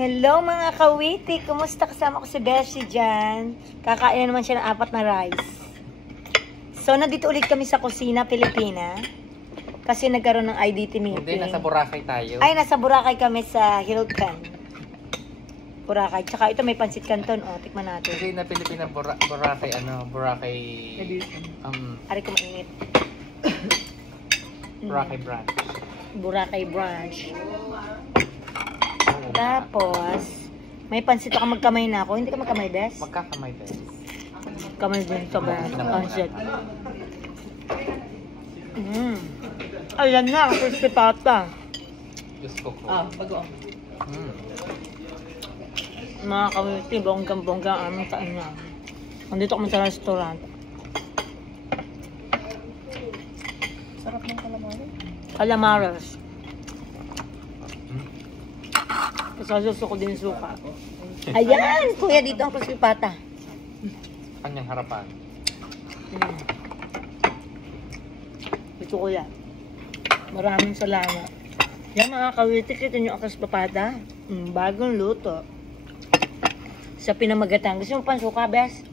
Hello mga kawiti! Kumusta? Kasama ko si Beshi dyan. Kakain na naman siya ng 4 na rice. So, nandito ulit kami sa kusina, Pilipina. Kasi nagkaroon ng IDT meeting. Hindi, nasa Boracay tayo. Ay, nasa Boracay kami sa Hilton. Boracay. Tsaka ito may pansit canton. O, tikman natin. Hindi na Pilipina, Boracay, Boracay... Ari ko mainit. Boracay branch. Boracay branch. Tapos, may pansit ako magkamay na ako. Hindi ka magkamay, Bes? Magkakamay tayo. Kamay din sa pansit. Ayan na, crispy pata. Gusto ko. Bago. Mga kawiti, bonggang-bonggang ang aming kainan. Nandito kami sa restaurant. Sarap ng calamari. Calamares. Kasi gusto ko din suka. Ayan! Kuya, dito ang crispy pata. Kanyang harapan. Ito kuya. Maraming salamat. Yan mga kawiti, kita nyo ang crispy pata. Bagong luto. Sa Pinamagatan. Gusto mo pang suka, Bes?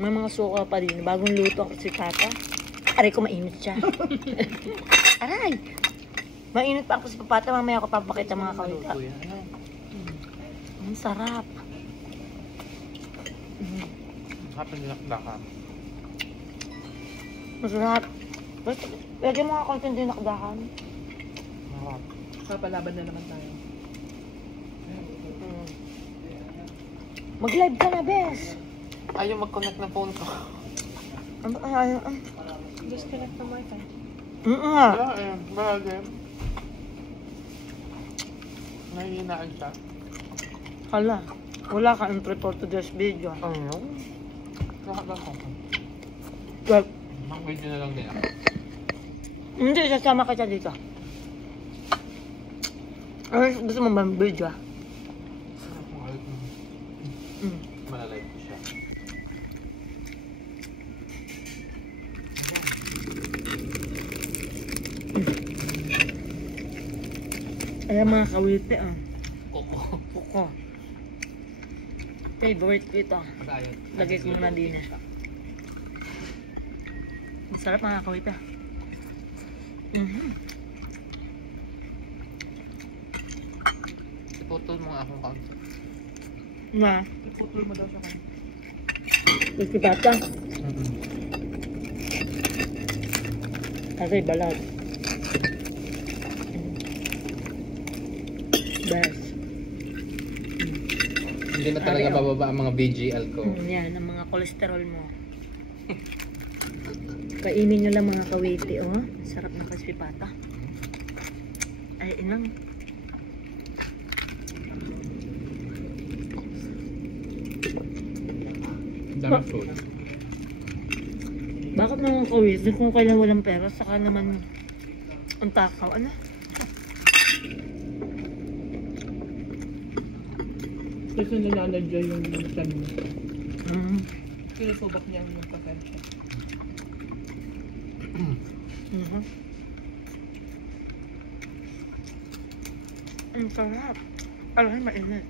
May mga suka pa rin. Bagong luto ang crispy pata. Aray ko, mainit siya. Aray! Mainit pa ang crispy pata. Mamaya ko papakita mga kawiti. Ang sarap. Harap ng dinakdakan. Masarap. Pwede mo nga konting dinakdakan. Harap. Papalaban na naman tayo. Mag-live ka na, Bes. Ayaw mag-connect ng phone ko. Disconnect ng wifi. Nga. Bagay. Nahihinaan siya. Hala. Wala ka entry for today's video. Ano? Lahat lang ako. Well, Mag-video na lang din ako. hindi, sasama kita dito. Ano gusto mo ba video? Malalive ko siya. Ayan mga kawiti Koko. Kuko. Favorite ko ito. Pag-ayot. Lagay ko muna din Masarap mga kawiti. Iputol mo nga akong counter. Na. Iputol mo daw sa kanya. Crispy pata. Kasi balat. Best. Hindi na talaga bababa ang mga BGL ko. Yan, ang mga kolesterol mo. Kainin nyo lang mga kawiti, oh. Sarap ng crispy pata. Ay, inang. Dami food. Bakit naman kawiti kung kailan walang pera, saka naman ang takaw, ano? Kasi nalalagya yung tiyan mo. Sinusubak niya yung pasensya. Ang sarap. Alam, mainit.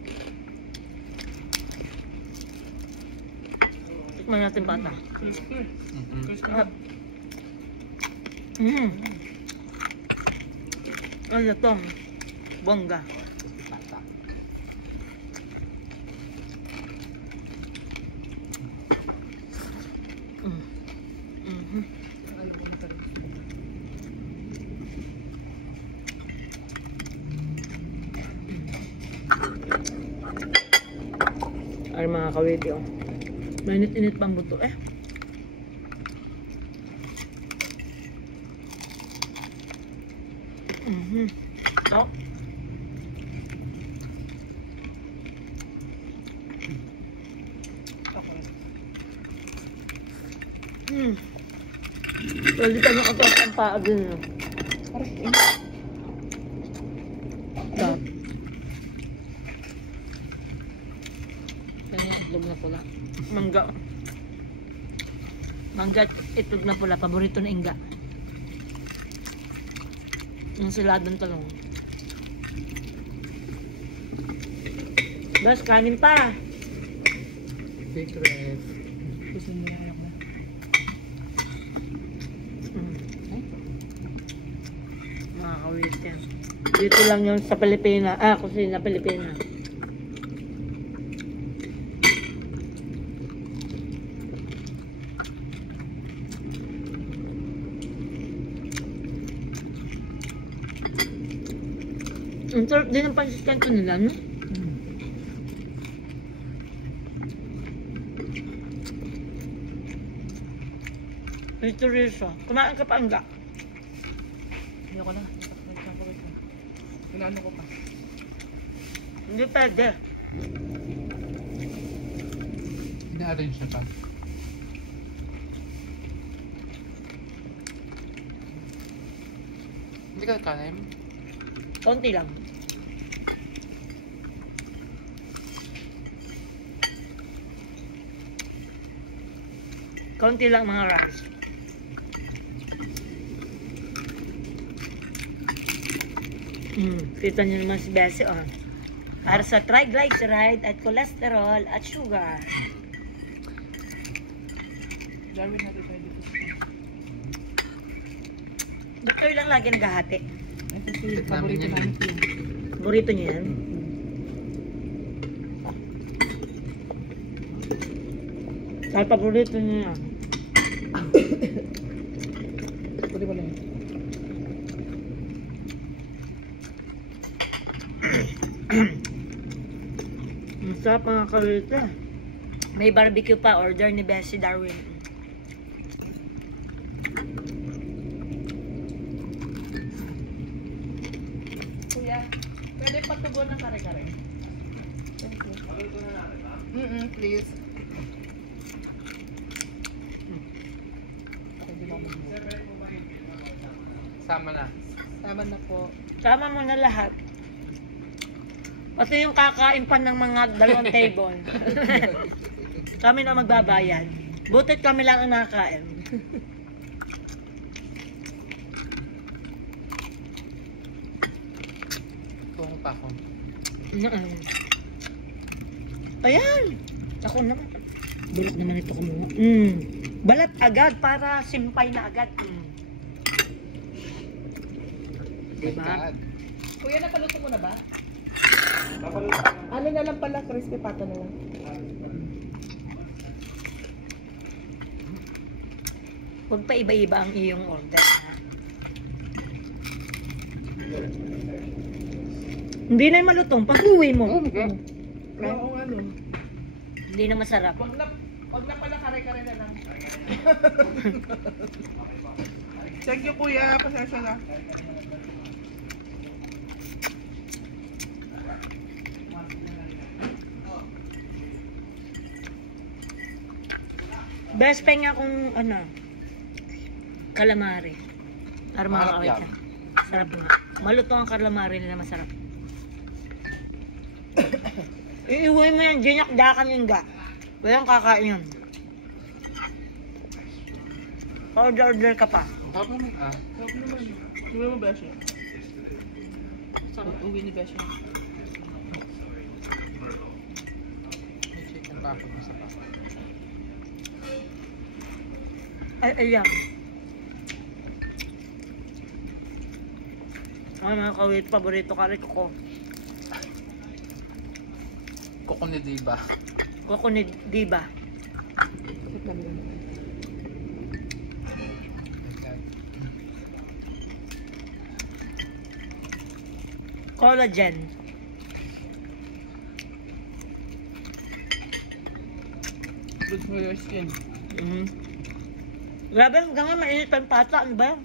Tikman natin pata. Crispy. Crispy. Ano ito? Bongga. Pata. Ayoko na ka rin. Ay mga kawiti, oh. Mainit-init pang buto, eh. Oh. Pwede ka nang atas ang paa din, no? Parang Stop. Kanya itlog na pula. Mangga. Mangga at itlog na pula. Paborito na Inga. Yung siladong talong. Bas, kanin pa. Secret. Gusto mo na ayak na. Mga kawitin. Dito lang yun sa Pilipinas. Kusina Pilipinas. Ang sarap din ang pansit kanto nila, no? Ito Risa. Kumain ka pa angga. Hindi ako na. Nagsasagot ko. Inaano ko pa. Hindi pwede. Ina-arrange siya pa. Hindi ka kanin? Konti lang. Konti lang mga rice. Kita nyo naman si Bessie, oh. Para sa triglyceride at cholesterol at sugar. Gawin natin tayo dito. Ba't kayo lang lagi naghahati? Ay, kasi yung Tikman paborito namin namin yan. ito yun. Burrito nyo yan? Ay, paborito nyo yan. Pwede ba lang yun? Ang sarap mga kalita. May barbecue pa, order ni Bessie Darwin. Kuya, pwede patugon ng kare-kare? Thank you. Please. Pwede lang mo. Sama na. Tama na po. Sama mo na lahat. Pati yung kakain pa ng mga dalawang table. Kami na magbabayad. Butit kami lang ang nakakain. Kuha pa ako. Ayan! Ako naman. Bulat naman ito kumuha. Balat agad para simpay na agad. Diba? God. Kuya, napaluto mo na ba? Ano na lang pala, crispy pata na lang. Huwag pa iba-iba ang iyong order. Ha? Hindi na yung malutong. Pag-uwi mo. Oo, ano. Hindi na masarap. Wag na pala kare-kare na lang. Thank you, kuya. Pasensya na. Best pa nga kung ano, calamari. Para mga Masarap kawit yan. ka. Sarap nga. Malutong ang calamari nila, masarap. Iiwi mo yan, ginyak-dakan yung ga. Walang kakain yun. Pa-order ka pa. Sarap naman Huwag naman. Uwi mo, Beshi. Uwi ni Beshi. May chicken pa ako sa pa. Ay, ayan. Ay, mga kawit, paborito ka rin ko. Kuko ni Diba. Kuko ni Diba. Kapit namin lang. Collagen. Good for your skin. Grabe, hanggang nga mainit ang pata. Ano ba yan?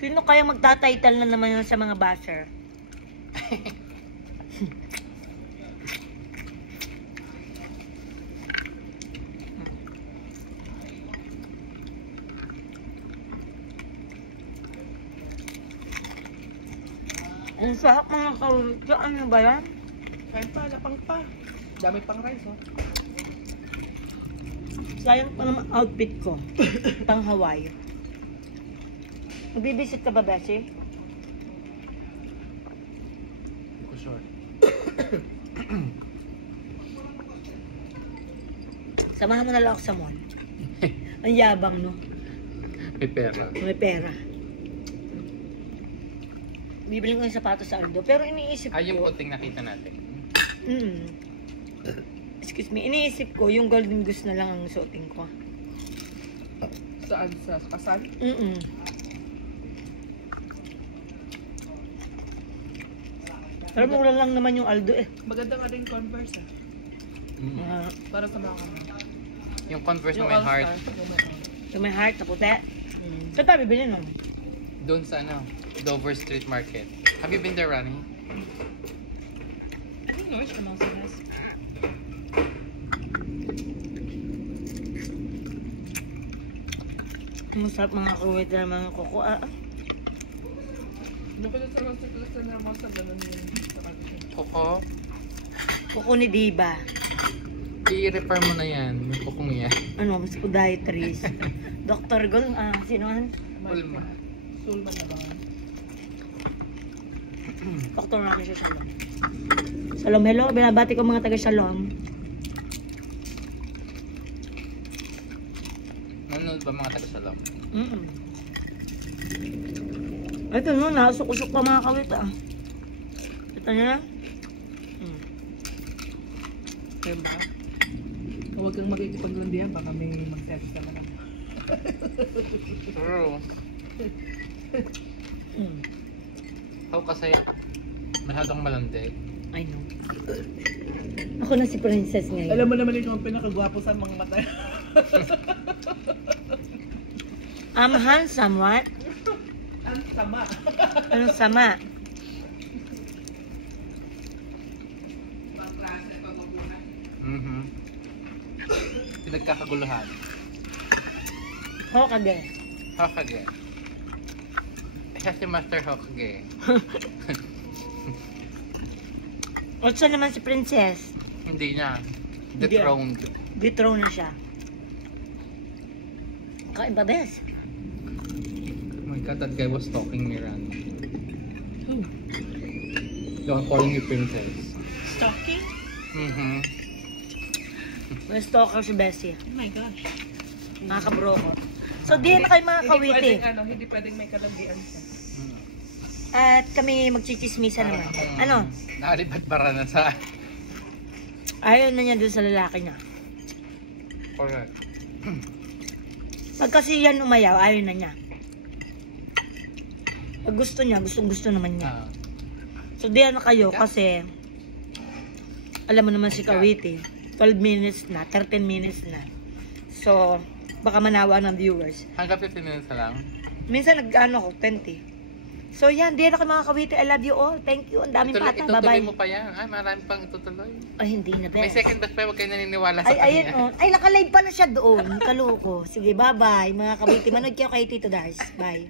Sino kaya magtatitle na naman yun sa mga basher? Ang sarap mga kawit. Ano ba yan? Kain pa, lapang pa. Dami pang rice, oh. Sayang pa naman outfit ko. Pang Hawaii. Magbibisit ka ba, Bessie? Hindi ko sure. Samahan mo na lang ako sa mall. Ang yabang, no? May pera. May pera. Bibili ko yung sapatos sa Aldo. Pero iniisip ko... Yung puting nakita natin. Excuse me. Iniisip ko, yung golden goose na lang ang suotin ko. Saan? Sa kasal? Pero mura lang naman yung Aldo eh. Maganda nga din Converse ah. Ah, Para sa mga kamay. Yung Converse na may All-Star, heart. yung may heart. yung may heart na puti. Saan tayo bibili nun? Doon sa Dover Street Market. Have you been there, Rani? English naman sa nas. Masarap mga kuwait na mga kuko. Yung kaya sa naman sa ganun yun. Sa kanila. Koko, Kuko ni Diba. i-refer mo na yan. Yung kukong yan. Ano, mas podiatrist. Dr. Gol, sino man? Ulma. Sulman na ba? Doktor natin sa Shalom. Shalom, hello. Binabati ko mga taga Shalom. Nanonood ba mga taga-salong? Ito no, nasuk-usok pa mga kawit Ito nyo na? Diba? Huwag kang magkikipaglandihan, baka may mag-sex ka na lang. True. How kasi masyadong malandig. I know. Ako na si Princess ngayon. Alam mo naman ikaw ang pinakagwapo sa mga mata. I'm handsome, what? Ang sama. Anong sama? Pinagkakaguluhan. Hokage. Hokage. Siya si Master Hokage. At siya naman si Princess. Hindi niya. Dethroned. Dethrone na siya. Kaiba, bes. Oh my god, that guy was stalking me, Ran. Don't calling you princess. Stalking? Mm-hmm. May stalker si Bessie. Oh my gosh. Nakakabro ko. So, di na kayo mga kawiti. Hindi pwedeng may kalandian siya. At kami magchichismisa naman. Ano? Nakalibad-bara na sa... Ayaw na niya dun sa lalaki niya. Correct. Pag kasi yan umayaw, ayaw na niya. Pag gusto niya, gusto naman niya. So, di na kayo kasi alam mo naman si Kawiti. 12 minutes na, 13 minutes na. So, baka manawa ng viewers. Hanggang 15 minutes na lang. Minsan nag-ano ko, 20. So yan, di na kayo mga Kawiti. I love you all. Thank you. Ang daming patang. Itutuloy Bye-bye. mo pa yan. Ay, marami pang itutuloy. Ay, hindi na. May Bes. second batch pa, huwag kayo naniniwala sa Ay, ayun kanya. oh. Ay, naka-live pa na siya doon. Kaluko. Sige, bye-bye. Mga Kawiti, manood kayo kay Tito Dars. Bye.